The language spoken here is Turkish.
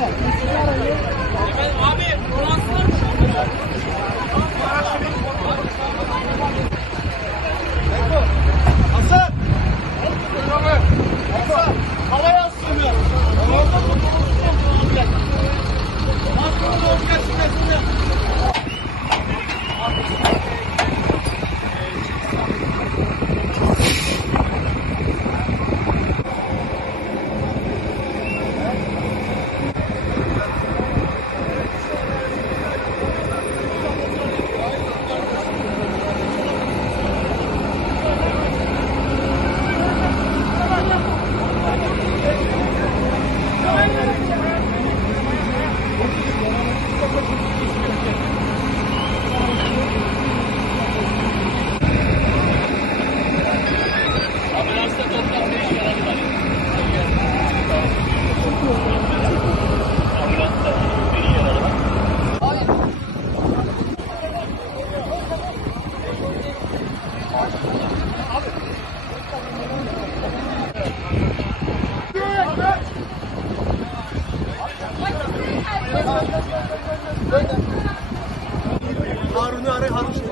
good. Harun'u ara Harun.